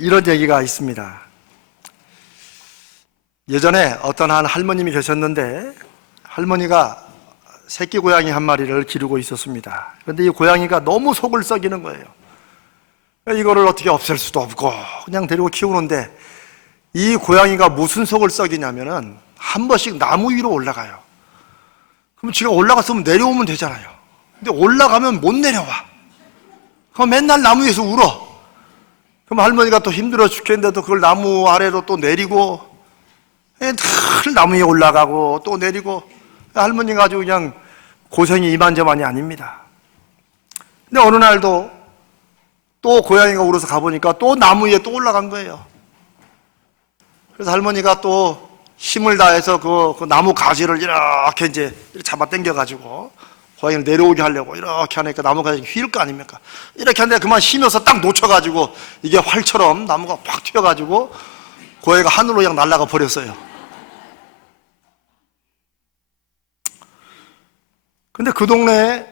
이런 얘기가 있습니다. 예전에 어떤 한 할머님이 계셨는데 할머니가 새끼 고양이 한 마리를 기르고 있었습니다. 그런데 이 고양이가 너무 속을 썩이는 거예요. 이거를 어떻게 없앨 수도 없고 그냥 데리고 키우는데 이 고양이가 무슨 속을 썩이냐면은 한 번씩 나무 위로 올라가요. 그럼 지가 올라갔으면 내려오면 되잖아요. 근데 올라가면 못 내려와. 그럼 맨날 나무 위에서 울어. 그럼 할머니가 또 힘들어 죽겠는데도 그걸 나무 아래로 또 내리고 늘 나무 위에 올라가고 또 내리고 할머니가 아주 그냥 고생이 이만저만이 아닙니다. 근데 어느 날도 또 고양이가 울어서 가보니까 또 나무 위에 또 올라간 거예요. 그래서 할머니가 또 힘을 다해서 그 나무 가지를 이렇게 이제 잡아 당겨가지고 고양이를 내려오게 하려고 이렇게 하니까 나무 가지 휠 거 아닙니까? 이렇게 하는데 그만 힘줘서 딱 놓쳐가지고 이게 활처럼 나무가 팍 튀어가지고 고양이가 하늘로 그냥 날아가 버렸어요. 근데 그 동네에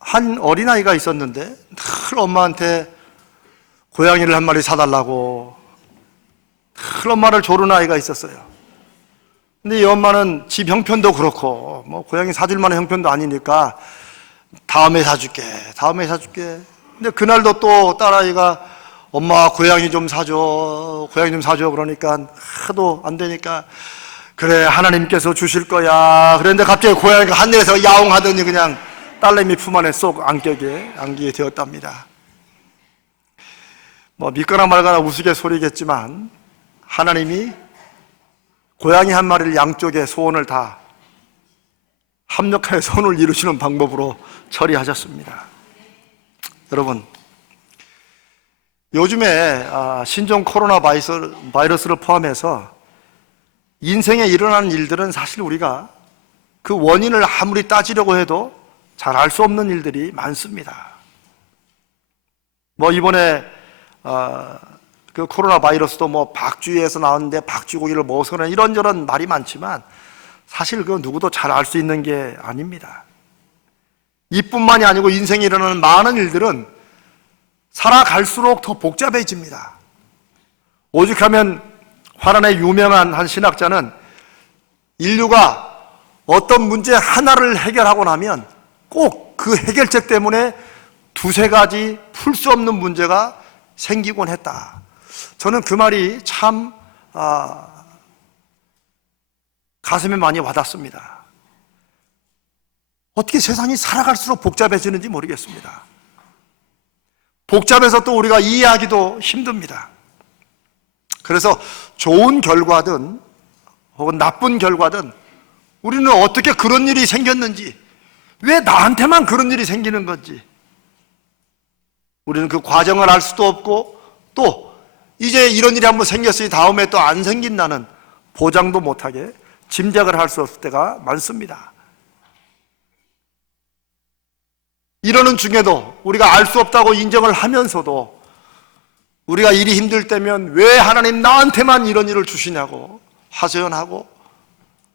한 어린아이가 있었는데 늘 엄마한테 고양이를 한 마리 사달라고 늘 엄마를 조르는 아이가 있었어요. 근데 이 엄마는 집 형편도 그렇고 뭐 고양이 사줄 만한 형편도 아니니까 다음에 사줄게 근데 그날도 또 딸아이가 엄마 고양이 좀 사줘 그러니까 하도 안 되니까 그래 하나님께서 주실 거야 그랬는데 갑자기 고양이가 하늘에서 야옹하더니 그냥 딸내미 품 안에 쏙 안기게 되었답니다. 뭐 믿거나 말거나 우스갯소리겠지만 하나님이 고양이 한 마리를 양쪽에 소원을 다 합력하여 소원을 이루시는 방법으로 처리하셨습니다. 여러분, 요즘에 신종 코로나 바이러스를 포함해서 인생에 일어나는 일들은 사실 우리가 그 원인을 아무리 따지려고 해도 잘 알 수 없는 일들이 많습니다. 뭐 이번에 그 코로나 바이러스도 뭐 박쥐에서 나왔는데 박쥐고기를 먹어서 그런 이런저런 말이 많지만 사실 그 누구도 잘 알 수 있는 게 아닙니다. 이뿐만이 아니고 인생에 일어나는 많은 일들은 살아갈수록 더 복잡해집니다. 오죽하면 화란의 유명한 한 신학자는 인류가 어떤 문제 하나를 해결하고 나면 꼭 그 해결책 때문에 두세 가지 풀 수 없는 문제가 생기곤 했다. 저는 그 말이 참 가슴에 많이 와닿습니다. 어떻게 세상이 살아갈수록 복잡해지는지 모르겠습니다. 복잡해서 또 우리가 이해하기도 힘듭니다. 그래서 좋은 결과든 혹은 나쁜 결과든 우리는 어떻게 그런 일이 생겼는지, 왜 나한테만 그런 일이 생기는 건지 우리는 그 과정을 알 수도 없고 또 이제 이런 일이 한번 생겼으니 다음에 또 안 생긴다는 보장도 못하게 짐작을 할 수 없을 때가 많습니다. 이러는 중에도 우리가 알 수 없다고 인정을 하면서도 우리가 일이 힘들 때면 왜 하나님 나한테만 이런 일을 주시냐고 하소연하고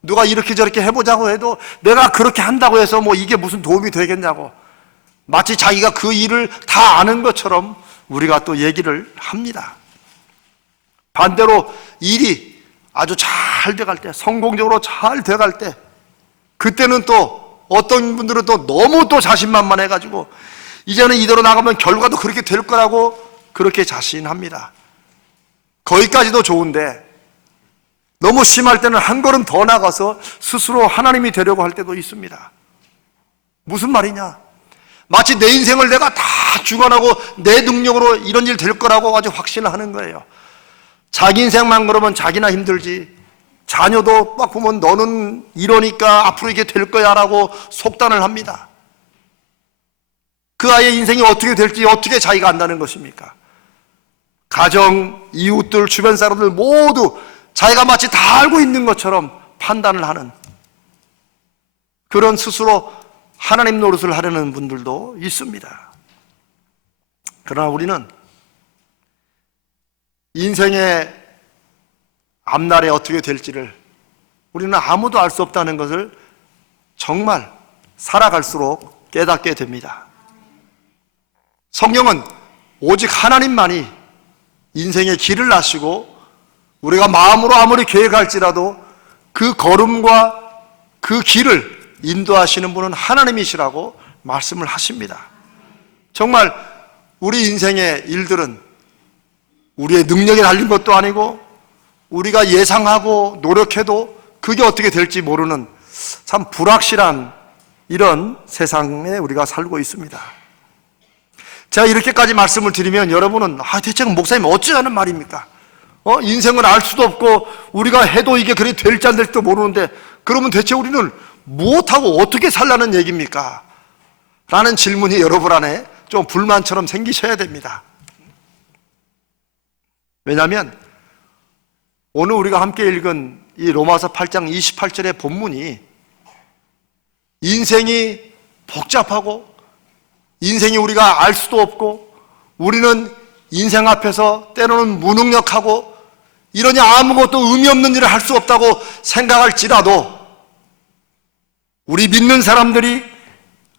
누가 이렇게 저렇게 해보자고 해도 내가 그렇게 한다고 해서 뭐 이게 무슨 도움이 되겠냐고 마치 자기가 그 일을 다 아는 것처럼 우리가 또 얘기를 합니다. 반대로 일이 아주 잘 돼갈 때, 성공적으로 잘 돼갈 때 그때는 또 어떤 분들은 또 너무 또 자신만만해가지고 이제는 이대로 나가면 결과도 그렇게 될 거라고 그렇게 자신합니다. 거기까지도 좋은데 너무 심할 때는 한 걸음 더 나가서 스스로 하나님이 되려고 할 때도 있습니다. 무슨 말이냐? 마치 내 인생을 내가 다 주관하고 내 능력으로 이런 일 될 거라고 아주 확신을 하는 거예요. 자기 인생만 그러면 자기나 힘들지 자녀도 막 보면 너는 이러니까 앞으로 이게 될 거야 라고 속단을 합니다. 그 아이의 인생이 어떻게 될지 어떻게 자기가 안다는 것입니까? 가정, 이웃들, 주변 사람들 모두 자기가 마치 다 알고 있는 것처럼 판단을 하는 그런 스스로 하나님 노릇을 하려는 분들도 있습니다. 그러나 우리는 인생의 앞날에 어떻게 될지를 우리는 아무도 알 수 없다는 것을 정말 살아갈수록 깨닫게 됩니다. 성경은 오직 하나님만이 인생의 길을 아시고 우리가 마음으로 아무리 계획할지라도 그 걸음과 그 길을 인도하시는 분은 하나님이시라고 말씀을 하십니다. 정말 우리 인생의 일들은 우리의 능력에 달린 것도 아니고 우리가 예상하고 노력해도 그게 어떻게 될지 모르는 참 불확실한 이런 세상에 우리가 살고 있습니다. 제가 이렇게까지 말씀을 드리면 여러분은 대체 목사님 어쩌자는 말입니까? 인생을 알 수도 없고 우리가 해도 이게 그래 될지 안 될지도 모르는데 그러면 대체 우리는 무엇하고 어떻게 살라는 얘기입니까? 라는 질문이 여러분 안에 좀 불만처럼 생기셔야 됩니다. 왜냐하면 오늘 우리가 함께 읽은 이 로마서 8장 28절의 본문이 인생이 복잡하고 인생이 우리가 알 수도 없고 우리는 인생 앞에서 때로는 무능력하고 이러니 아무것도 의미 없는 일을 할 수 없다고 생각할지라도 우리 믿는 사람들이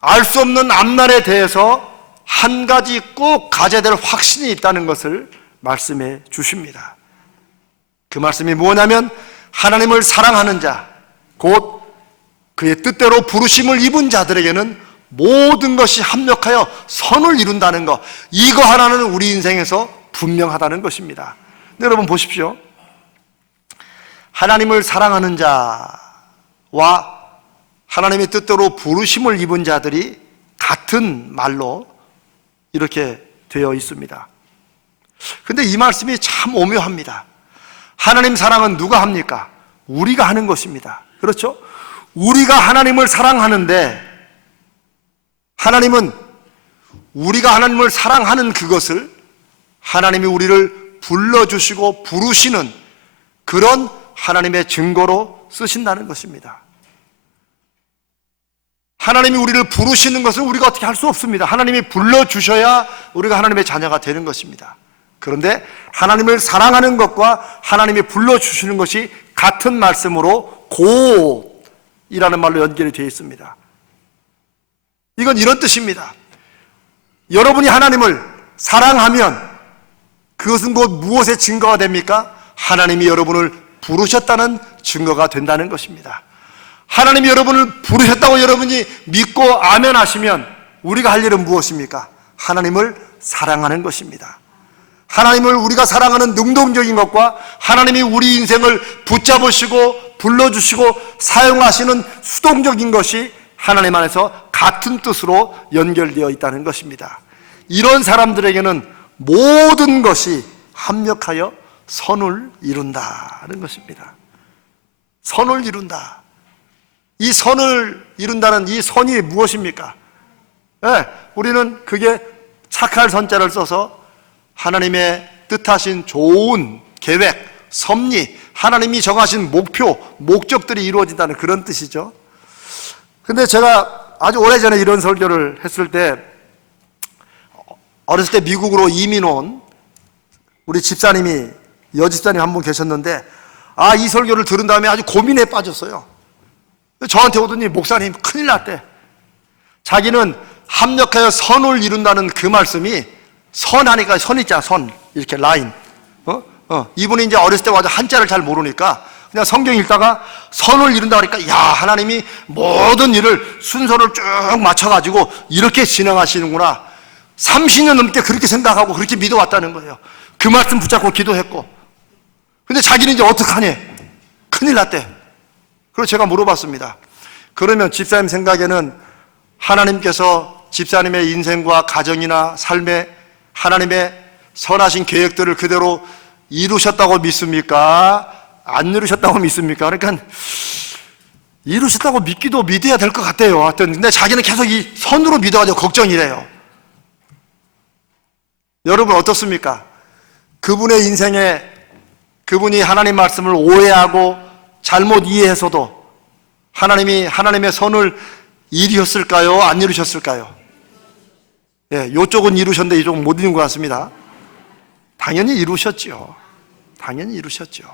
알 수 없는 앞날에 대해서 한 가지 꼭 가져야 될 확신이 있다는 것을 말씀해 주십니다. 그 말씀이 뭐냐면 하나님을 사랑하는 자, 곧 그의 뜻대로 부르심을 입은 자들에게는 모든 것이 합력하여 선을 이룬다는 것, 이거 하나는 우리 인생에서 분명하다는 것입니다. 여러분 보십시오. 하나님을 사랑하는 자와 하나님의 뜻대로 부르심을 입은 자들이 같은 말로 이렇게 되어 있습니다. 근데 이 말씀이 참 오묘합니다. 하나님 사랑은 누가 합니까? 우리가 하는 것입니다. 그렇죠? 우리가 하나님을 사랑하는데 하나님은 우리가 하나님을 사랑하는 그것을 하나님이 우리를 불러주시고 부르시는 그런 하나님의 증거로 쓰신다는 것입니다. 하나님이 우리를 부르시는 것을 우리가 어떻게 할 수 없습니다. 하나님이 불러주셔야 우리가 하나님의 자녀가 되는 것입니다. 그런데 하나님을 사랑하는 것과 하나님이 불러주시는 것이 같은 말씀으로 곧이라는 말로 연결이 되어 있습니다. 이건 이런 뜻입니다. 여러분이 하나님을 사랑하면 그것은 곧 무엇의 증거가 됩니까? 하나님이 여러분을 부르셨다는 증거가 된다는 것입니다. 하나님이 여러분을 부르셨다고 여러분이 믿고 아멘 하시면 우리가 할 일은 무엇입니까? 하나님을 사랑하는 것입니다. 하나님을 우리가 사랑하는 능동적인 것과 하나님이 우리 인생을 붙잡으시고 불러주시고 사용하시는 수동적인 것이 하나님 안에서 같은 뜻으로 연결되어 있다는 것입니다. 이런 사람들에게는 모든 것이 합력하여 선을 이룬다는 것입니다. 선을 이룬다. 이 선을 이룬다는 이 선이 무엇입니까? 우리는 그게 착할 선자를 써서 하나님의 뜻하신 좋은 계획, 섭리, 하나님이 정하신 목표, 목적들이 이루어진다는 그런 뜻이죠. 근데 제가 아주 오래전에 이런 설교를 했을 때 어렸을 때 미국으로 이민 온 우리 집사님이 여집사님 한 분 계셨는데 이 설교를 들은 다음에 아주 고민에 빠졌어요. 저한테 오더니 목사님 큰일 났대. 자기는 합력하여 선을 이룬다는 그 말씀이 선하니까 선 있잖아, 선 이렇게 라인. 이분이 이제 어렸을 때 와서 한자를 잘 모르니까 그냥 성경 읽다가 선을 이룬다 그러니까 야 하나님이 모든 일을 순서를 쭉 맞춰가지고 이렇게 진행하시는구나. 30년 넘게 그렇게 생각하고 그렇게 믿어왔다는 거예요. 그 말씀 붙잡고 기도했고. 근데 자기는 이제 어떡하니? 큰일 났대. 그래서 제가 물어봤습니다. 그러면 집사님 생각에는 하나님께서 집사님의 인생과 가정이나 삶에 하나님의 선하신 계획들을 그대로 이루셨다고 믿습니까? 안 이루셨다고 믿습니까? 그러니까 이루셨다고 믿기도 믿어야 될 것 같아요. 하여튼 근데 자기는 계속 이 선으로 믿어가지고 걱정이래요. 여러분 어떻습니까? 그분의 인생에 그분이 하나님 말씀을 오해하고 잘못 이해해서도 하나님이 하나님의 선을 이루셨을까요? 안 이루셨을까요? 이쪽은 이루셨는데 이쪽은 못 이룬 것 같습니다. 당연히 이루셨죠. 당연히 이루셨죠.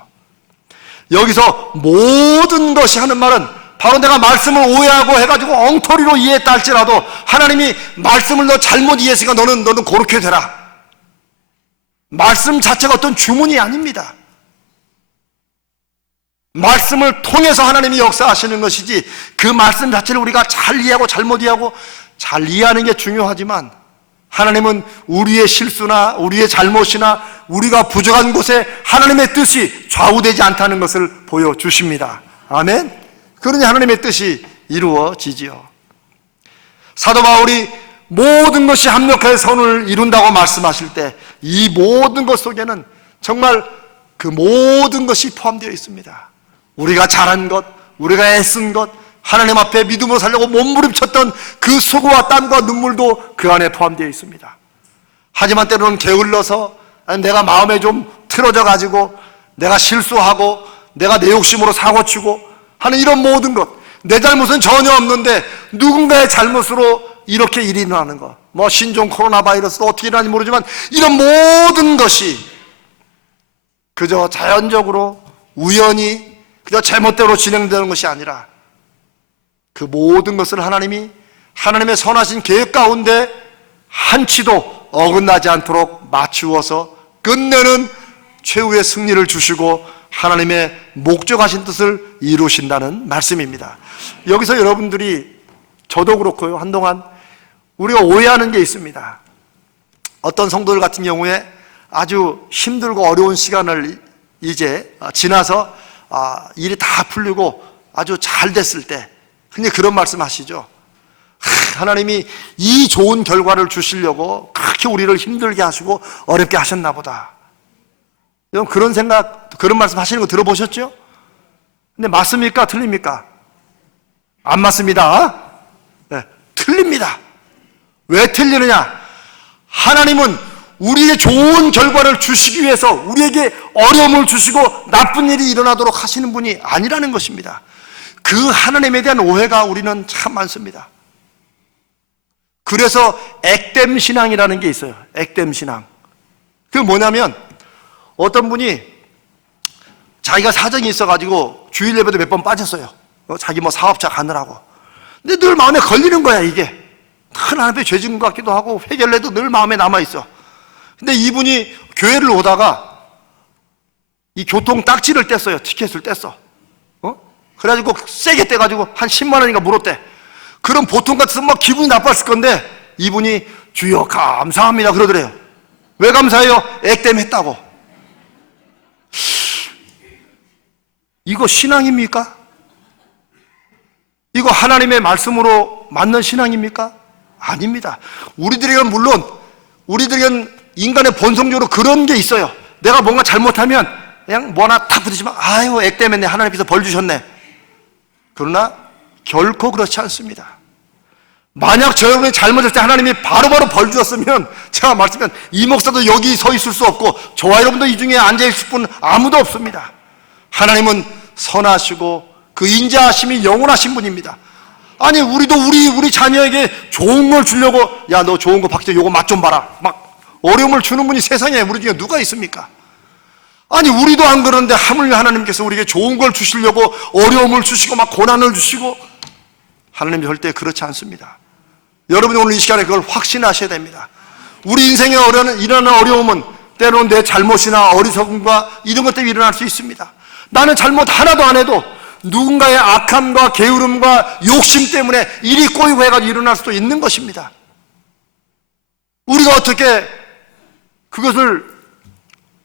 여기서 모든 것이 하는 말은 바로 내가 말씀을 오해하고 해가지고 엉터리로 이해했다 할지라도 하나님이 말씀을 너 잘못 이해했으니까 너는 그렇게 되라. 말씀 자체가 어떤 주문이 아닙니다. 말씀을 통해서 하나님이 역사하시는 것이지, 그 말씀 자체를 우리가 잘 이해하고 잘못 이해하고, 잘 이해하는 게 중요하지만 하나님은 우리의 실수나 우리의 잘못이나 우리가 부족한 곳에 하나님의 뜻이 좌우되지 않다는 것을 보여주십니다. 아멘. 그러니 하나님의 뜻이 이루어지지요. 사도 바울이 모든 것이 합력하여 선을 이룬다고 말씀하실 때 이 모든 것 속에는 정말 그 모든 것이 포함되어 있습니다. 우리가 잘한 것, 우리가 애쓴 것, 하나님 앞에 믿음으로 살려고 몸부림쳤던 그 수고와 땀과 눈물도 그 안에 포함되어 있습니다. 하지만 때로는 게을러서, 아니 내가 마음에 좀 틀어져 가지고 내가 실수하고 내가 내 욕심으로 사고치고 하는 이런 모든 것, 내 잘못은 전혀 없는데 누군가의 잘못으로 이렇게 일이 일어나는 것, 뭐 신종 코로나 바이러스도 어떻게 일어나는지 모르지만 이런 모든 것이 그저 자연적으로 우연히 그저 제멋대로 진행되는 것이 아니라 그 모든 것을 하나님이 하나님의 선하신 계획 가운데 한치도 어긋나지 않도록 맞추어서 끝내는 최후의 승리를 주시고 하나님의 목적하신 뜻을 이루신다는 말씀입니다. 여기서 여러분들이, 저도 그렇고요, 한동안 우리가 오해하는 게 있습니다. 어떤 성도들 같은 경우에 아주 힘들고 어려운 시간을 이제 지나서 일이 다 풀리고 아주 잘 됐을 때 근데 그런 말씀 하시죠. 하나님이 이 좋은 결과를 주시려고 그렇게 우리를 힘들게 하시고 어렵게 하셨나 보다. 여러분 그런 생각, 그런 말씀 하시는 거 들어보셨죠? 근데 맞습니까? 틀립니까? 안 맞습니다. 네, 틀립니다. 왜 틀리느냐? 하나님은 우리에게 좋은 결과를 주시기 위해서 우리에게 어려움을 주시고 나쁜 일이 일어나도록 하시는 분이 아니라는 것입니다. 그 하나님에 대한 오해가 우리는 참 많습니다. 그래서 액땜 신앙이라는 게 있어요. 액땜 신앙. 그게 뭐냐면 어떤 분이 자기가 사정이 있어가지고 주일 예배도 몇 번 빠졌어요. 자기 뭐 사업자 가느라고. 근데 늘 마음에 걸리는 거야, 이게. 큰 하나님 앞에 죄 지은 것 같기도 하고 회개를 해도 늘 마음에 남아있어. 근데 이분이 교회를 오다가 이 교통 딱지를 뗐어요. 티켓을 뗐어. 그래가지고 세게 떼가지고 한 10만 원인가 물었대. 그럼 보통 같았으면 막 기분이 나빴을 건데 이분이 주여 감사합니다 그러더래요. 왜 감사해요? 액땜 했다고. 이거 신앙입니까? 이거 하나님의 말씀으로 맞는 신앙입니까? 아닙니다. 우리들에게는 물론 우리들에게는 인간의 본성적으로 그런 게 있어요. 내가 뭔가 잘못하면 그냥 뭐 하나 탁 부딪히면 아유 액땜했네, 하나님께서 벌 주셨네. 그러나 결코 그렇지 않습니다. 만약 저 여러분이 잘못했을 때 하나님이 바로바로 벌 주셨으면 제가 말씀드린 이 목사도 여기 서 있을 수 없고 저와 여러분도 이 중에 앉아 있을 분 아무도 없습니다. 하나님은 선하시고 그 인자하심이 영원하신 분입니다. 아니 우리도 우리 자녀에게 좋은 걸 주려고 야 너 좋은 거 박지혜 요거 맛 좀 봐라 막 어려움을 주는 분이 세상에 우리 중에 누가 있습니까? 아니 우리도 안 그러는데 하물며 하나님께서 우리에게 좋은 걸 주시려고 어려움을 주시고 막 고난을 주시고 하나님 절대 그렇지 않습니다. 여러분이 오늘 이 시간에 그걸 확신하셔야 됩니다. 우리 인생에 일어나는 어려움은 때로는 내 잘못이나 어리석음과 이런 것 때문에 일어날 수 있습니다. 나는 잘못 하나도 안 해도 누군가의 악함과 게으름과 욕심 때문에 일이 꼬이고 해가지고 일어날 수도 있는 것입니다. 우리가 어떻게 그것을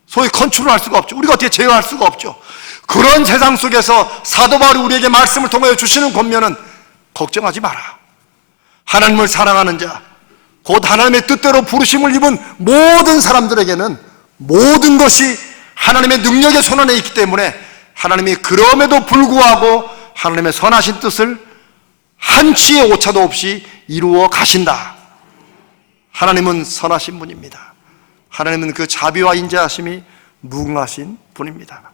소위 컨트롤할 수가 없죠. 우리가 어떻게 제어할 수가 없죠. 그런 세상 속에서 사도 바울이 우리에게 말씀을 통하여 주시는 권면은 걱정하지 마라. 하나님을 사랑하는 자, 곧 하나님의 뜻대로 부르심을 입은 모든 사람들에게는 모든 것이 하나님의 능력의 손안에 있기 때문에 하나님이 그럼에도 불구하고 하나님의 선하신 뜻을 한치의 오차도 없이 이루어 가신다. 하나님은 선하신 분입니다. 하나님은 그 자비와 인자하심이 무궁하신 분입니다.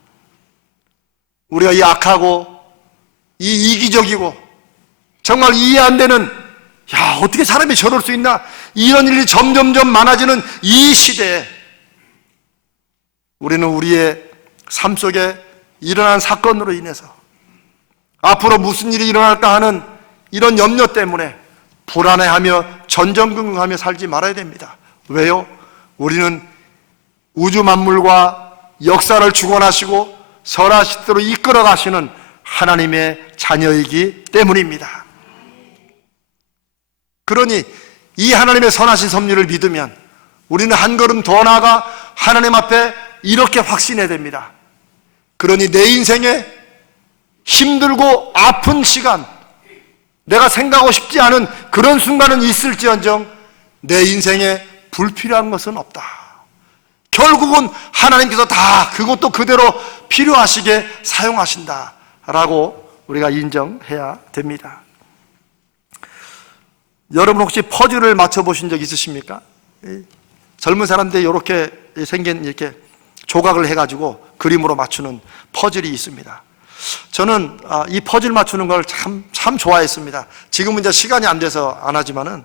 우리가 이 악하고 이 이기적이고 정말 이해 안 되는 야 어떻게 사람이 저럴 수 있나 이런 일이 점점점 많아지는 이 시대에 우리는 우리의 삶 속에 일어난 사건으로 인해서 앞으로 무슨 일이 일어날까 하는 이런 염려 때문에 불안해하며 전전긍긍하며 살지 말아야 됩니다. 왜요? 우리는 우주 만물과 역사를 주관하시고 선하실 대로 이끌어 가시는 하나님의 자녀이기 때문입니다. 그러니 이 하나님의 선하신 섭리를 믿으면 우리는 한 걸음 더 나아가 하나님 앞에 이렇게 확신해야 됩니다. 그러니 내 인생에 힘들고 아픈 시간, 내가 생각하고 싶지 않은 그런 순간은 있을지언정 내 인생에 불필요한 것은 없다. 결국은 하나님께서 다 그것도 그대로 필요하시게 사용하신다라고 우리가 인정해야 됩니다. 여러분 혹시 퍼즐을 맞춰보신 적 있으십니까? 젊은 사람들이 이렇게 생긴 이렇게 조각을 해가지고 그림으로 맞추는 퍼즐이 있습니다. 저는 이 퍼즐 맞추는 걸 참 좋아했습니다. 지금은 이제 시간이 안 돼서 안 하지만은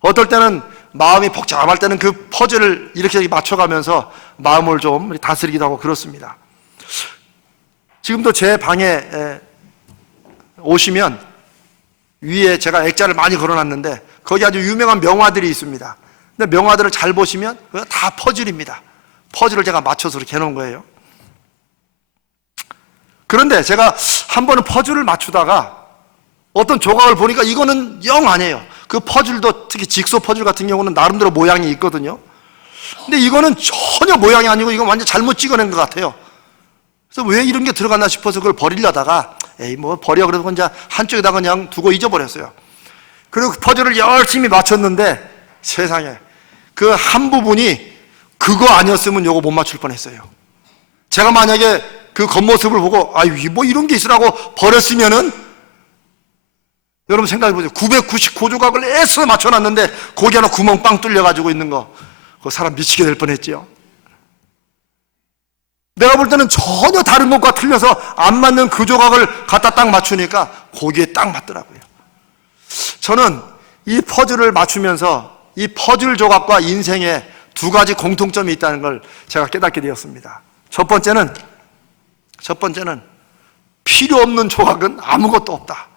어떨 때는 마음이 복잡할 때는 그 퍼즐을 이렇게 맞춰가면서 마음을 좀 다스리기도 하고 그렇습니다. 지금도 제 방에 오시면 위에 제가 액자를 많이 걸어놨는데 거기 아주 유명한 명화들이 있습니다. 근데 명화들을 잘 보시면 다 퍼즐입니다. 퍼즐을 제가 맞춰서 이렇게 해놓은 거예요. 그런데 제가 한 번은 퍼즐을 맞추다가 어떤 조각을 보니까 이거는 영 아니에요. 그 퍼즐도 특히 직소 퍼즐 같은 경우는 나름대로 모양이 있거든요. 근데 이거는 전혀 모양이 아니고 이건 완전 잘못 찍어낸 것 같아요. 그래서 왜 이런 게 들어갔나 싶어서 그걸 버리려다가 에이 뭐 버려 그래서 그냥 한쪽에다 그냥 두고 잊어버렸어요. 그리고 그 퍼즐을 열심히 맞췄는데 세상에 그 한 부분이 그거 아니었으면 요거 못 맞출 뻔했어요. 제가 만약에 그 겉모습을 보고 아유 뭐 이런 게 있으라고 버렸으면은 여러분 생각해보세요. 999조각을 애써 맞춰놨는데 거기 하나 구멍 빵 뚫려가지고 있는 거 그 사람 미치게 될 뻔했지요. 내가 볼 때는 전혀 다른 것과 틀려서 안 맞는 그 조각을 갖다 딱 맞추니까 거기에 딱 맞더라고요. 저는 이 퍼즐을 맞추면서 이 퍼즐 조각과 인생에 두 가지 공통점이 있다는 걸 제가 깨닫게 되었습니다. 첫 번째는 필요 없는 조각은 아무것도 없다.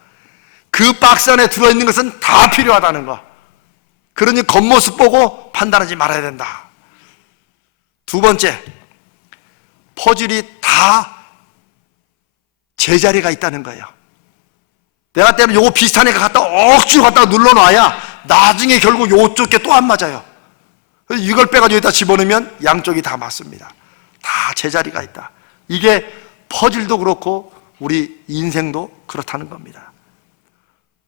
그 박스 안에 들어있는 것은 다 필요하다는 거. 그러니 겉모습 보고 판단하지 말아야 된다. 두 번째, 퍼즐이 다 제자리가 있다는 거예요. 내가 때로 요거 비슷한 애가 갖다 억지로 갖다가 눌러놔야 나중에 결국 요쪽 게 또 안 맞아요. 그래서 이걸 빼가지고 여기다 집어넣으면 양쪽이 다 맞습니다. 다 제자리가 있다. 이게 퍼즐도 그렇고 우리 인생도 그렇다는 겁니다.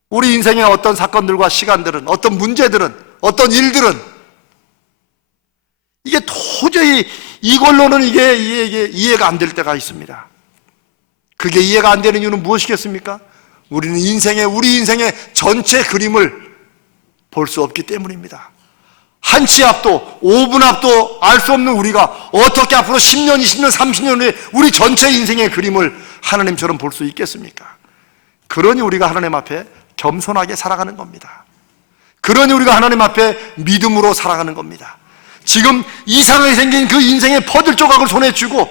우리 인생의 어떤 사건들과 시간들은, 어떤 문제들은, 어떤 일들은 이게 도저히 이걸로는 이게 이해가 안 될 때가 있습니다. 그게 이해가 안 되는 이유는 무엇이겠습니까? 우리는 우리 인생의 전체 그림을 볼 수 없기 때문입니다. 한 치 앞도 5분 앞도 알 수 없는 우리가 어떻게 앞으로 10년, 20년, 30년 후에 우리 전체 인생의 그림을 하나님처럼 볼 수 있겠습니까? 그러니 우리가 하나님 앞에 겸손하게 살아가는 겁니다. 그러니 우리가 하나님 앞에 믿음으로 살아가는 겁니다. 지금 이상하게 생긴 그 인생의 퍼즐 조각을 손에 쥐고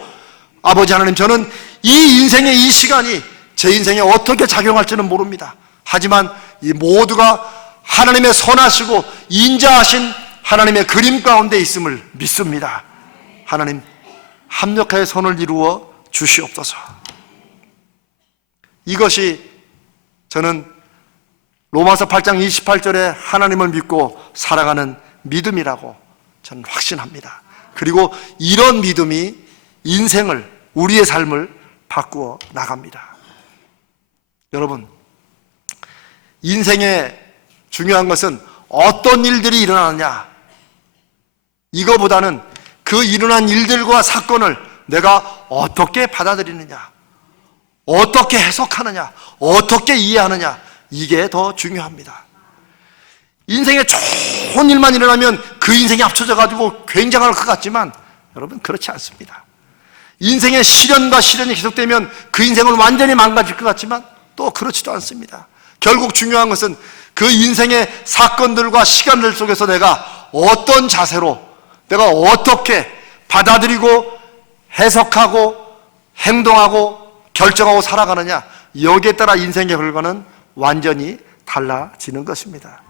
아버지 하나님, 저는 이 인생의 이 시간이 제 인생에 어떻게 작용할지는 모릅니다. 하지만 이 모두가 하나님의 선하시고 인자하신 하나님의 그림 가운데 있음을 믿습니다. 하나님, 합력하여 선을 이루어 주시옵소서. 이것이 저는 로마서 8장 28절에 하나님을 믿고 살아가는 믿음이라고 저는 확신합니다. 그리고 이런 믿음이 인생을, 우리의 삶을 바꾸어 나갑니다. 여러분, 인생의 중요한 것은 어떤 일들이 일어나느냐, 이거보다는 그 일어난 일들과 사건을 내가 어떻게 받아들이느냐, 어떻게 해석하느냐, 어떻게 이해하느냐, 이게 더 중요합니다. 인생에 좋은 일만 일어나면 그 인생이 합쳐져가지고 굉장할 것 같지만 여러분, 그렇지 않습니다. 인생의 시련과 시련이 계속되면 그 인생을 완전히 망가질 것 같지만 또 그렇지도 않습니다. 결국 중요한 것은 그 인생의 사건들과 시간들 속에서 내가 어떤 자세로, 내가 어떻게 받아들이고 해석하고 행동하고 결정하고 살아가느냐, 여기에 따라 인생의 결과는 완전히 달라지는 것입니다.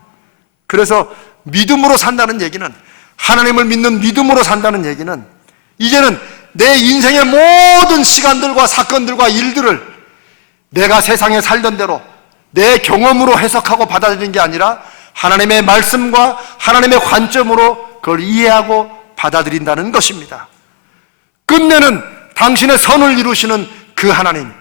그래서 믿음으로 산다는 얘기는, 하나님을 믿는 믿음으로 산다는 얘기는 이제는 내 인생의 모든 시간들과 사건들과 일들을 내가 세상에 살던 대로 내 경험으로 해석하고 받아들이는 게 아니라 하나님의 말씀과 하나님의 관점으로 그걸 이해하고 받아들인다는 것입니다. 끝내는 당신의 선을 이루시는 그 하나님,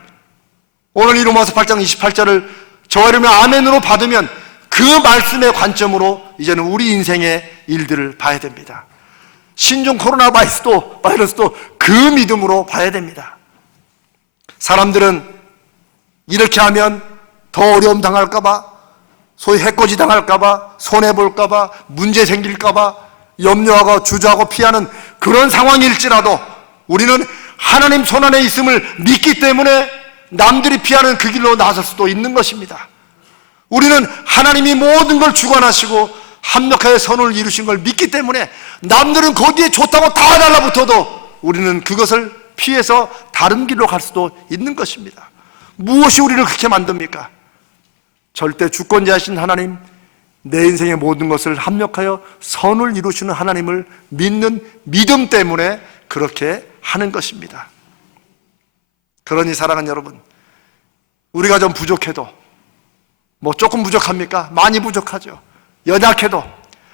오늘 이 로마서 8장 28절을 저와 여러분의 아멘으로 받으면 그 말씀의 관점으로 이제는 우리 인생의 일들을 봐야 됩니다. 신종 코로나 바이러스도 그 믿음으로 봐야 됩니다. 사람들은 이렇게 하면 더 어려움 당할까봐, 소위 해코지 당할까봐, 손해볼까봐, 문제 생길까봐 염려하고 주저하고 피하는 그런 상황일지라도 우리는 하나님 손안에 있음을 믿기 때문에 남들이 피하는 그 길로 나설 수도 있는 것입니다. 우리는 하나님이 모든 걸 주관하시고 합력하여 선을 이루신 걸 믿기 때문에 남들은 거기에 좋다고 다 달라붙어도 우리는 그것을 피해서 다른 길로 갈 수도 있는 것입니다. 무엇이 우리를 그렇게 만듭니까? 절대 주권자이신 하나님, 내 인생의 모든 것을 합력하여 선을 이루시는 하나님을 믿는 믿음 때문에 그렇게 하는 것입니다. 그러니 사랑하는 여러분, 우리가 좀 부족해도, 뭐 조금 부족합니까? 많이 부족하죠. 연약해도,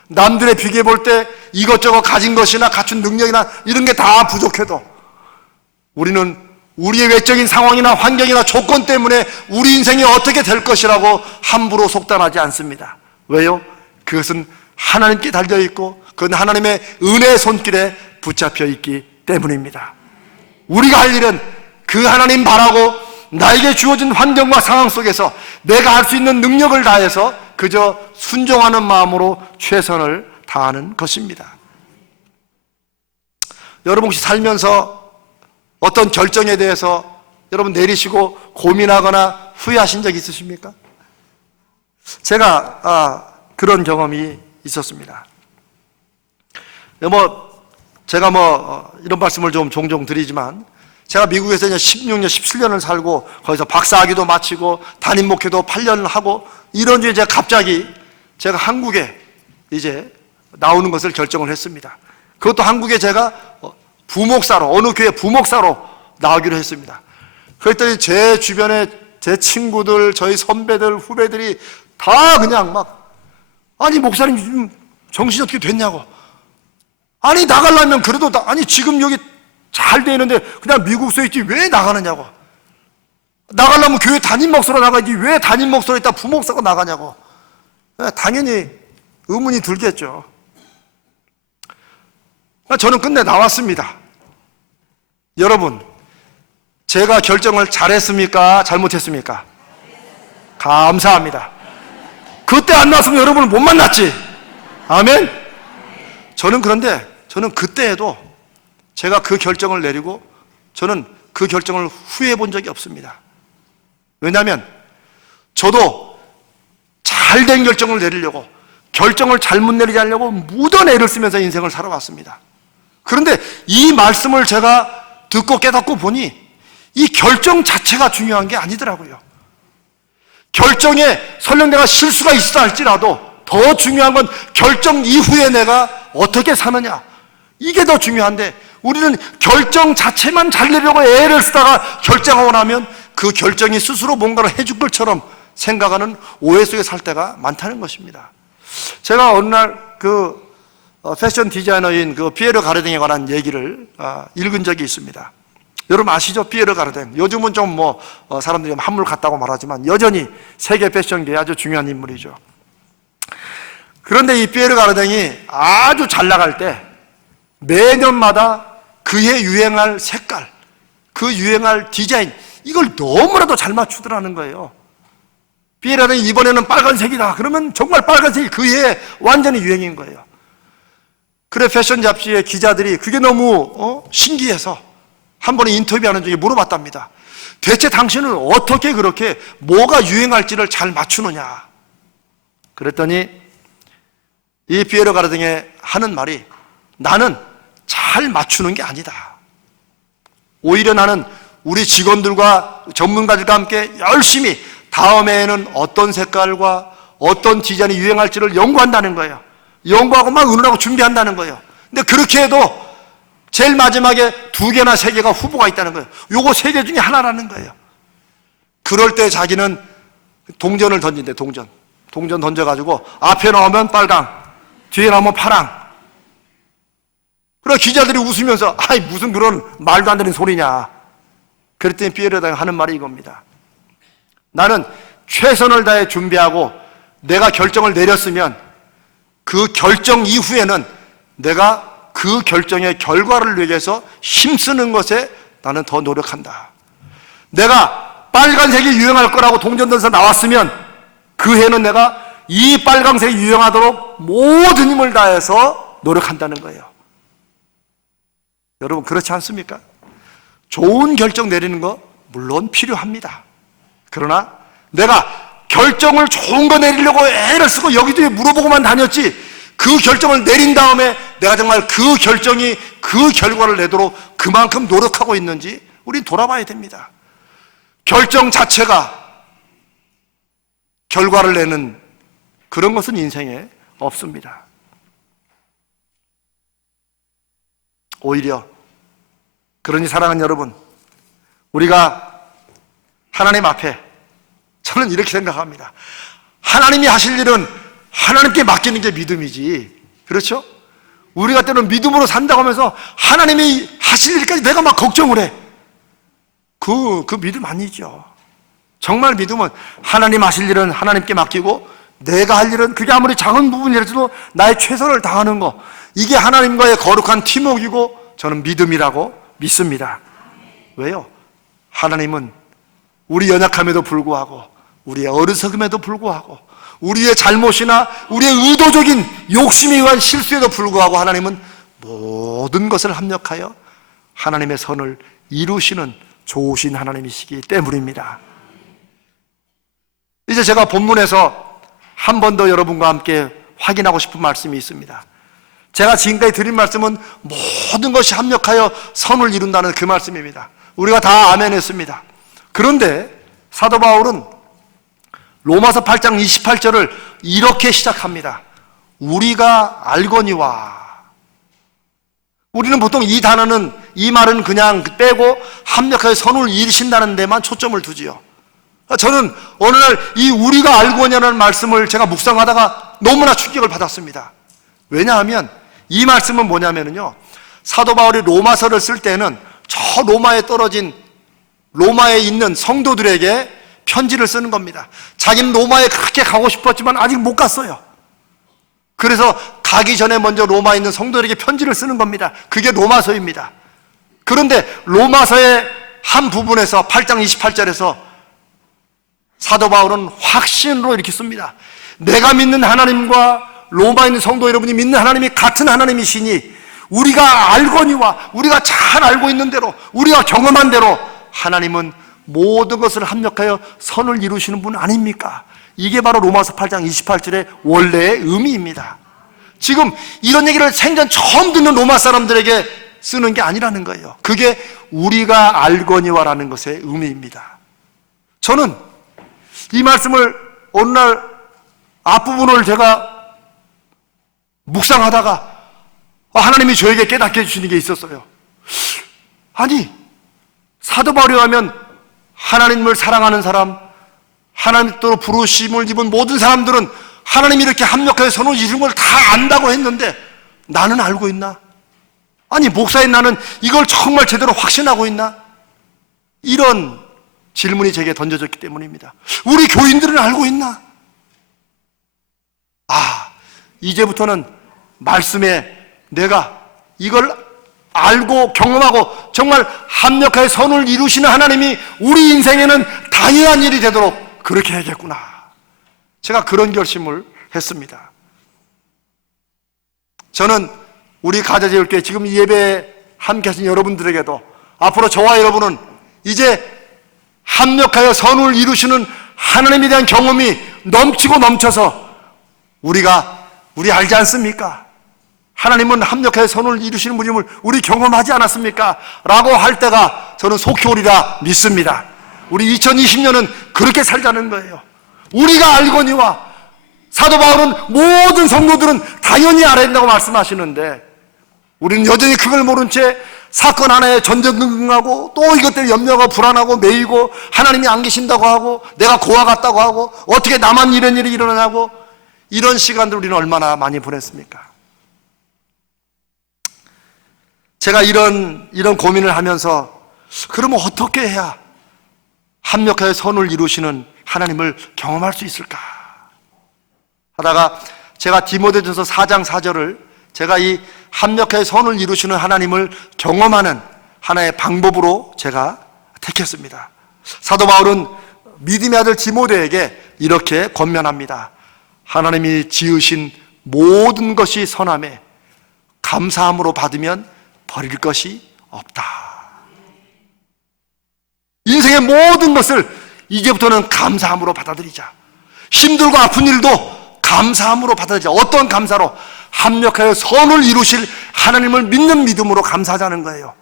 남들의 비교해 볼 때 이것저것 가진 것이나 갖춘 능력이나 이런 게 다 부족해도 우리는 우리의 외적인 상황이나 환경이나 조건 때문에 우리 인생이 어떻게 될 것이라고 함부로 속단하지 않습니다. 왜요? 그것은 하나님께 달려있고 그건 하나님의 은혜의 손길에 붙잡혀 있기 때문입니다. 우리가 할 일은 그 하나님 바라고 나에게 주어진 환경과 상황 속에서 내가 할 수 있는 능력을 다해서 그저 순종하는 마음으로 최선을 다하는 것입니다. 여러분 혹시 살면서 어떤 결정에 대해서 여러분 내리시고 고민하거나 후회하신 적 있으십니까? 제가 그런 경험이 있었습니다. 제가 이런 말씀을 좀 종종 드리지만 제가 미국에서 이제 16년, 17년을 살고 거기서 박사학위도 마치고 담임 목회도 8년을 하고 이런 중에 갑자기 제가 한국에 이제 나오는 것을 결정을 했습니다. 그것도 한국에 제가 부목사로, 어느 교회 부목사로 나오기로 했습니다. 그랬더니 제 주변에 제 친구들, 저희 선배들, 후배들이 다 그냥 아니 목사님 지금 정신이 어떻게 됐냐고, 아니 나가려면 그래도 아니 지금 여기 잘 돼 있는데 그냥 미국서 있지 왜 나가느냐고, 나가려면 교회 담임 목사로 나가야지 왜 담임 목사로 있다 부목사가 나가냐고. 당연히 의문이 들겠죠. 저는 끝내 나왔습니다. 여러분, 제가 결정을 잘했습니까? 잘못했습니까? 감사합니다. 그때 안 나왔으면 여러분을 못 만났지. 아멘? 저는 그때에도 제가 그 결정을 내리고 저는 그 결정을 후회해 본 적이 없습니다. 왜냐하면 저도 잘된 결정을 내리려고, 결정을 잘못 내리지 않으려고 무던 애를 쓰면서 인생을 살아왔습니다. 그런데 이 말씀을 제가 듣고 깨닫고 보니 이 결정 자체가 중요한 게 아니더라고요. 결정에 설령 내가 실수가 있어 할지라도 더 중요한 건 결정 이후에 내가 어떻게 사느냐, 이게 더 중요한데 우리는 결정 자체만 잘 내려고 애를 쓰다가 결정하고 나면 그 결정이 스스로 뭔가를 해줄 것처럼 생각하는 오해 속에 살 때가 많다는 것입니다. 제가 어느 날 패션 디자이너인 피에르 가르댕에 관한 얘기를 읽은 적이 있습니다. 여러분 아시죠? 피에르 가르댕. 요즘은 좀 사람들이 한물 같다고 말하지만 여전히 세계 패션계에 아주 중요한 인물이죠. 그런데 이 피에르 가르댕이 아주 잘 나갈 때 매년마다 그해 유행할 색깔, 그 유행할 디자인, 이걸 너무나도 잘 맞추더라는 거예요. 피에르 가르댕이 이번에는 빨간색이다 그러면 정말 빨간색이 그해 완전히 유행인 거예요. 그래 패션 잡지의 기자들이 그게 너무 신기해서 한 번에 인터뷰하는 중에 물어봤답니다. 대체 당신은 어떻게 그렇게 뭐가 유행할지를 잘 맞추느냐. 그랬더니 이 피에르 가르댕이 하는 말이, 나는 잘 맞추는 게 아니다. 오히려 나는 우리 직원들과 전문가들과 함께 열심히 다음해에는 어떤 색깔과 어떤 디자인이 유행할지를 연구한다는 거예요. 연구하고 막 의논하고 준비한다는 거예요. 근데 그렇게 해도 제일 마지막에 2개나 3개가 후보가 있다는 거예요. 요거 3개 중에 하나라는 거예요. 그럴 때 자기는 동전을 던진대. 동전 던져가지고 앞에 나오면 빨강, 뒤에 나오면 파랑. 그래 기자들이 웃으면서 아이 무슨 그런 말도 안 되는 소리냐. 그랬더니 피에르가 하는 말이 이겁니다. 나는 최선을 다해 준비하고 내가 결정을 내렸으면 그 결정 이후에는 내가 그 결정의 결과를 위해서 힘쓰는 것에 나는 더 노력한다. 내가 빨간색이 유행할 거라고 동전 던져서 나왔으면 그 해는 내가 이 빨간색이 유행하도록 모든 힘을 다해서 노력한다는 거예요. 여러분 그렇지 않습니까? 좋은 결정 내리는 거 물론 필요합니다. 그러나 내가 결정을 좋은 거 내리려고 애를 쓰고 여기저기 물어보고만 다녔지 그 결정을 내린 다음에 내가 정말 그 결정이 그 결과를 내도록 그만큼 노력하고 있는지 우린 돌아봐야 됩니다. 결정 자체가 결과를 내는 그런 것은 인생에 없습니다. 오히려 그러니 사랑하는 여러분, 우리가 하나님 앞에 저는 이렇게 생각합니다. 하나님이 하실 일은 하나님께 맡기는 게 믿음이지. 그렇죠? 우리가 때로는 믿음으로 산다고 하면서 하나님이 하실 일까지 내가 막 걱정을 해. 그 믿음 아니죠. 정말 믿음은 하나님 하실 일은 하나님께 맡기고 내가 할 일은 그게 아무리 작은 부분이라도 나의 최선을 다하는 거, 이게 하나님과의 거룩한 팀워크이고 저는 믿음이라고 믿습니다. 왜요? 하나님은 우리 연약함에도 불구하고 우리의 어리석음에도 불구하고 우리의 잘못이나 우리의 의도적인 욕심에 의한 실수에도 불구하고 하나님은 모든 것을 합력하여 하나님의 선을 이루시는 좋으신 하나님이시기 때문입니다. 이제 제가 본문에서 한 번 더 여러분과 함께 확인하고 싶은 말씀이 있습니다. 제가 지금까지 드린 말씀은 모든 것이 합력하여 선을 이룬다는 그 말씀입니다. 우리가 다 아멘 했습니다. 그런데 사도 바울은 로마서 8장 28절을 이렇게 시작합니다. 우리가 알거니와. 우리는 보통 이 단어는, 이 말은 그냥 빼고 합력하여 선을 이루신다는 데만 초점을 두지요. 저는 어느 날 이 우리가 알거냐는 말씀을 제가 묵상하다가 너무나 충격을 받았습니다. 왜냐하면 이 말씀은 뭐냐면요, 사도 바울이 로마서를 쓸 때는 저 로마에 떨어진 로마에 있는 성도들에게 편지를 쓰는 겁니다. 자기는 로마에 그렇게 가고 싶었지만 아직 못 갔어요. 그래서 가기 전에 먼저 로마에 있는 성도들에게 편지를 쓰는 겁니다. 그게 로마서입니다. 그런데 로마서의 한 부분에서 8장 28절에서 사도 바울은 확신으로 이렇게 씁니다. 내가 믿는 하나님과 로마에 있는 성도 여러분이 믿는 하나님이 같은 하나님이시니 우리가 알거니와, 우리가 잘 알고 있는 대로, 우리가 경험한 대로 하나님은 모든 것을 합력하여 선을 이루시는 분 아닙니까? 이게 바로 로마서 8장 28절의 원래의 의미입니다. 지금 이런 얘기를 생전 처음 듣는 로마 사람들에게 쓰는 게 아니라는 거예요. 그게 우리가 알거니와라는 것의 의미입니다. 저는 이 말씀을 어느 날 앞부분을 제가 묵상하다가 하나님이 저에게 깨닫게 해주시는 게 있었어요. 아니, 사도 바울이 하면 하나님을 사랑하는 사람, 하나님께로 부르심을 입은 모든 사람들은 하나님이 이렇게 합력하여 선을 이룬 걸 다 안다고 했는데 나는 알고 있나? 아니, 목사인 나는 이걸 정말 제대로 확신하고 있나? 이런 질문이 제게 던져졌기 때문입니다. 우리 교인들은 알고 있나? 이제부터는 말씀에 내가 이걸 알고 경험하고 정말 합력하여 선을 이루시는 하나님이 우리 인생에는 당연한 일이 되도록 그렇게 해야겠구나. 제가 그런 결심을 했습니다. 저는 우리 가자제일교회 지금 이 예배에 함께 하신 여러분들에게도 앞으로 저와 여러분은 이제 합력하여 선을 이루시는 하나님에 대한 경험이 넘치고 넘쳐서 우리 알지 않습니까? 하나님은 합력하여 선을 이루시는 분임을 우리 경험하지 않았습니까? 라고 할 때가 저는 속히 오리라 믿습니다. 우리 2020년은 그렇게 살자는 거예요. 우리가 알거니와. 사도 바울은 모든 성도들은 당연히 알아야 된다고 말씀하시는데 우리는 여전히 그걸 모른 채 사건 하나에 전전긍긍하고 또 이것 때문에 염려가 불안하고 매이고 하나님이 안 계신다고 하고 내가 고아 같다고 하고 어떻게 나만 이런 일이 일어나냐고 이런 시간들 우리는 얼마나 많이 보냈습니까? 제가 이런 고민을 하면서 그러면 어떻게 해야 합력하여 선을 이루시는 하나님을 경험할 수 있을까? 하다가 제가 디모데전서 4장 4절을 제가 이 합력하여 선을 이루시는 하나님을 경험하는 하나의 방법으로 제가 택했습니다. 사도 바울은 믿음의 아들 디모데에게 이렇게 권면합니다. 하나님이 지으신 모든 것이 선함에 감사함으로 받으면 버릴 것이 없다. 인생의 모든 것을 이제부터는 감사함으로 받아들이자. 힘들고 아픈 일도 감사함으로 받아들이자. 어떤 감사로? 합력하여 선을 이루실 하나님을 믿는 믿음으로 감사하자는 거예요.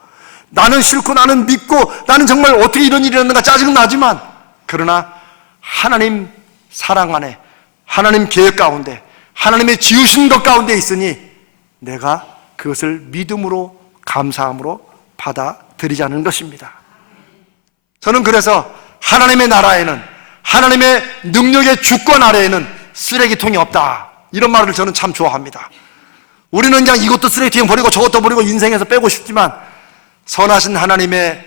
나는 싫고 나는 믿고 나는 정말 어떻게 이런 일이 일어났는가 짜증나지만 그러나 하나님 사랑 안에 하나님 계획 가운데 하나님의 지으신 것 가운데 있으니 내가 그것을 믿음으로 감사함으로 받아들이자는 것입니다. 저는 그래서 하나님의 나라에는 하나님의 능력의 주권 아래에는 쓰레기통이 없다 이런 말을 저는 참 좋아합니다. 우리는 그냥 이것도 쓰레기통에 버리고 저것도 버리고 인생에서 빼고 싶지만 선하신 하나님의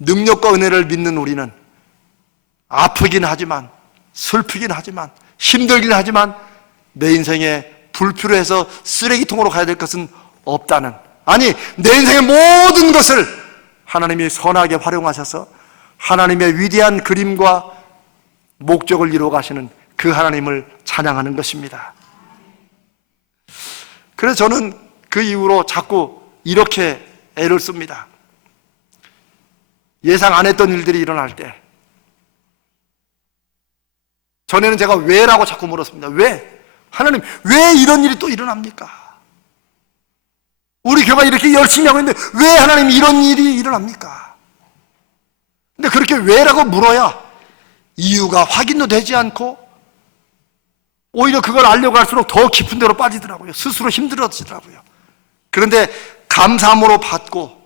능력과 은혜를 믿는 우리는 아프긴 하지만 슬프긴 하지만 힘들긴 하지만 내 인생에 불필요해서 쓰레기통으로 가야 될 것은 없다는, 아니 내 인생의 모든 것을 하나님이 선하게 활용하셔서 하나님의 위대한 그림과 목적을 이루어 가시는 그 하나님을 찬양하는 것입니다. 그래서 저는 그 이후로 자꾸 이렇게 애를 씁니다. 예상 안 했던 일들이 일어날 때 전에는 제가 왜라고 자꾸 물었습니다. 왜? 하나님 왜 이런 일이 또 일어납니까? 우리 교회가 이렇게 열심히 하고 있는데 왜 하나님 이런 일이 일어납니까? 근데 그렇게 왜라고 물어야 이유가 확인도 되지 않고 오히려 그걸 알려고 할수록 더 깊은 데로 빠지더라고요. 스스로 힘들어지더라고요. 그런데 감사함으로 받고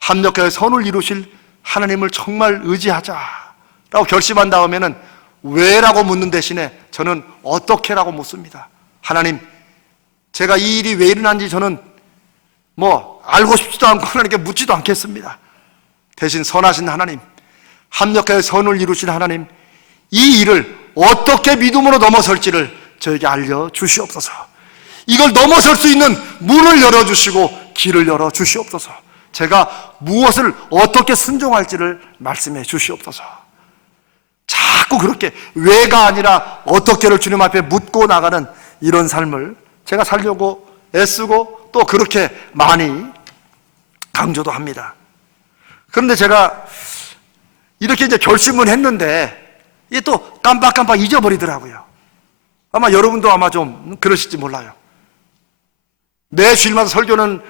합력하여 선을 이루실 하나님을 정말 의지하자라고 결심한 다음에는 왜라고 묻는 대신에 저는 어떻게라고 묻습니다. 하나님, 제가 이 일이 왜 일어난지 저는 알고 싶지도 않고 하나님께 묻지도 않겠습니다. 대신 선하신 하나님, 합력하여 선을 이루신 하나님, 이 일을 어떻게 믿음으로 넘어설지를 저에게 알려주시옵소서. 이걸 넘어설 수 있는 문을 열어주시고 길을 열어주시옵소서. 제가 무엇을 어떻게 순종할지를 말씀해 주시옵소서. 자꾸 그렇게 왜가 아니라 어떻게를 주님 앞에 묻고 나가는 이런 삶을 제가 살려고 애쓰고 또 그렇게 많이 강조도 합니다. 그런데 제가 이렇게 이제 결심을 했는데 이게 또 깜빡깜빡 잊어버리더라고요. 아마 여러분도 아마 좀 그러실지 몰라요. 매 주일마다 설교는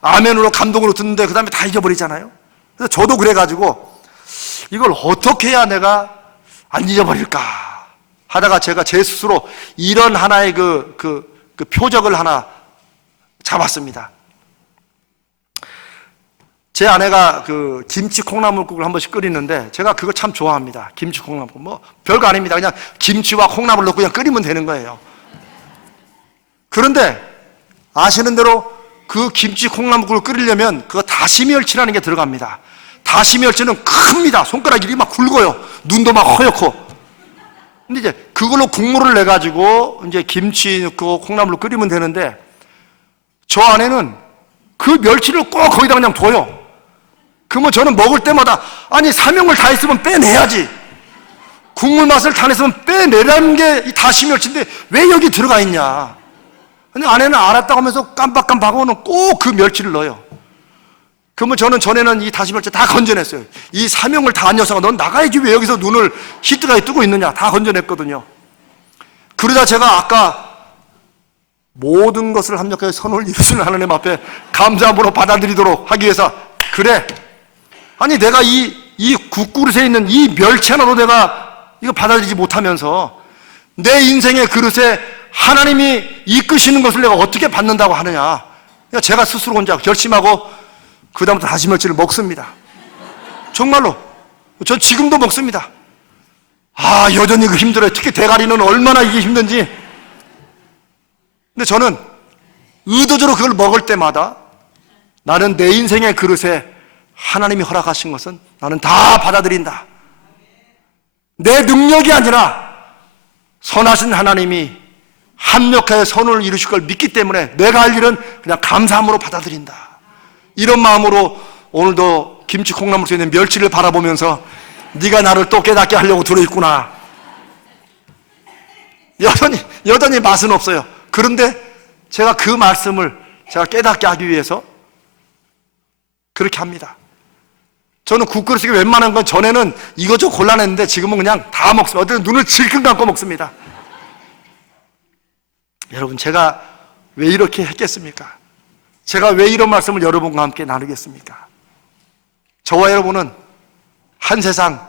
아멘으로 감동으로 듣는데 그 다음에 다 잊어버리잖아요. 그래서 저도 그래가지고 이걸 어떻게 해야 내가 안 잊어버릴까 하다가 제가 제 스스로 이런 하나의 그 표적을 하나 잡았습니다. 제 아내가 그 김치 콩나물국을 한 번씩 끓이는데 제가 그거 참 좋아합니다. 김치 콩나물국 별거 아닙니다. 그냥 김치와 콩나물 넣고 그냥 끓이면 되는 거예요. 그런데 아시는 대로 그 김치 콩나물국을 끓이려면 그거 다시멸치라는 게 들어갑니다. 다시멸치는 큽니다. 손가락 일이 막 굵어요. 눈도 막 허옇고. 근데 이제 그걸로 국물을 내 가지고 이제 김치 넣고 콩나물로 끓이면 되는데 저 아내는 그 멸치를 꼭 거기다 그냥 둬요. 그러면 저는 먹을 때마다 아니 사명을 다했으면 빼내야지. 국물 맛을 다 냈으면 빼내라는 게 이 다시멸치인데 왜 여기 들어가 있냐. 근데 아내는 알았다고 하면서 깜빡깜빡하고는 꼭 그 멸치를 넣어요. 그러면 저는 전에는 이 다시멸치 다 건져냈어요. 이 사명을 다한 녀석아 넌 나가야지 왜 여기서 눈을 희뜨하게 뜨고 있느냐. 다 건져냈거든요. 그러다 제가 아까 모든 것을 합력하여 선을 이루시는 하나님 앞에 감사함으로 받아들이도록 하기 위해서 그래 아니 내가 이 국그릇에 있는 이 멸치 하나로 내가 이거 받아들이지 못하면서 내 인생의 그릇에 하나님이 이끄시는 것을 내가 어떻게 받는다고 하느냐. 제가 스스로 혼자 결심하고 그 다음부터 다시마치를 먹습니다. 정말로 전 지금도 먹습니다. 여전히 그 힘들어요. 특히 대가리는 얼마나 이게 힘든지. 근데 저는 의도적으로 그걸 먹을 때마다 나는 내 인생의 그릇에 하나님이 허락하신 것은 나는 다 받아들인다. 내 능력이 아니라 선하신 하나님이 합력하여 선을 이루실 걸 믿기 때문에 내가 할 일은 그냥 감사함으로 받아들인다. 이런 마음으로 오늘도 김치 콩나물 속에 있는 멸치를 바라보면서 네가 나를 또 깨닫게 하려고 들어있구나. 여전히 맛은 없어요. 그런데 제가 그 말씀을 제가 깨닫게 하기 위해서 그렇게 합니다. 저는 국그릇에 웬만한 건 전에는 이것저것 골라냈는데 지금은 그냥 다 먹습니다. 어떤 눈을 질끈 감고 먹습니다. 여러분, 제가 왜 이렇게 했겠습니까? 제가 왜 이런 말씀을 여러분과 함께 나누겠습니까? 저와 여러분은 한 세상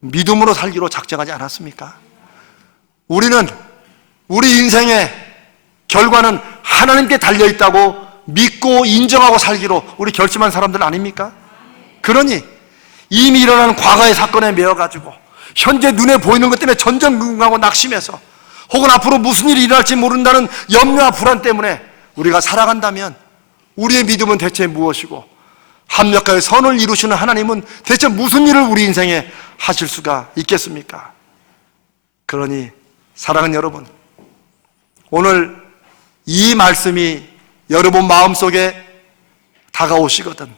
믿음으로 살기로 작정하지 않았습니까? 우리는 우리 인생의 결과는 하나님께 달려있다고 믿고 인정하고 살기로 우리 결심한 사람들 아닙니까? 그러니 이미 일어난 과거의 사건에 매여가지고 현재 눈에 보이는 것 때문에 전전긍긍하고 낙심해서 혹은 앞으로 무슨 일이 일어날지 모른다는 염려와 불안 때문에 우리가 살아간다면 우리의 믿음은 대체 무엇이고 합력하여 선을 이루시는 하나님은 대체 무슨 일을 우리 인생에 하실 수가 있겠습니까? 그러니 사랑하는 여러분, 오늘 이 말씀이 여러분 마음속에 다가오시거든,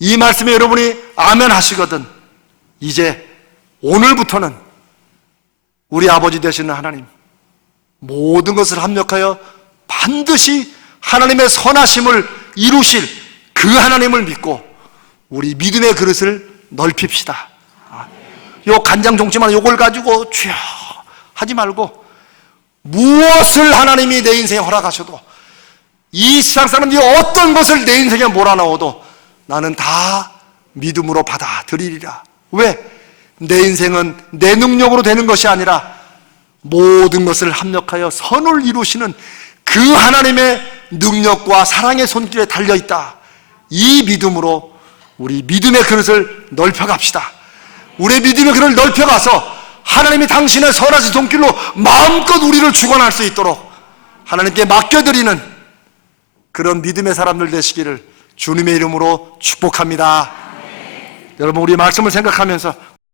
이 말씀에 여러분이 아멘 하시거든, 이제 오늘부터는 우리 아버지 되시는 하나님, 모든 것을 합력하여 반드시 하나님의 선하심을 이루실 그 하나님을 믿고 우리 믿음의 그릇을 넓힙시다. 요 간장 종지만 요걸 가지고 주여 하지 말고 무엇을 하나님이 내 인생에 허락하셔도 이 세상 사람들이 어떤 것을 내 인생에 몰아넣어도 나는 다 믿음으로 받아들이리라. 왜? 내 인생은 내 능력으로 되는 것이 아니라 모든 것을 합력하여 선을 이루시는 그 하나님의 능력과 사랑의 손길에 달려있다. 이 믿음으로 우리 믿음의 그릇을 넓혀갑시다. 우리의 믿음의 그릇을 넓혀가서 하나님이 당신의 선하신 손길로 마음껏 우리를 주관할 수 있도록 하나님께 맡겨드리는 그런 믿음의 사람들 되시기를 주님의 이름으로 축복합니다. 여러분, 우리 말씀을 생각하면서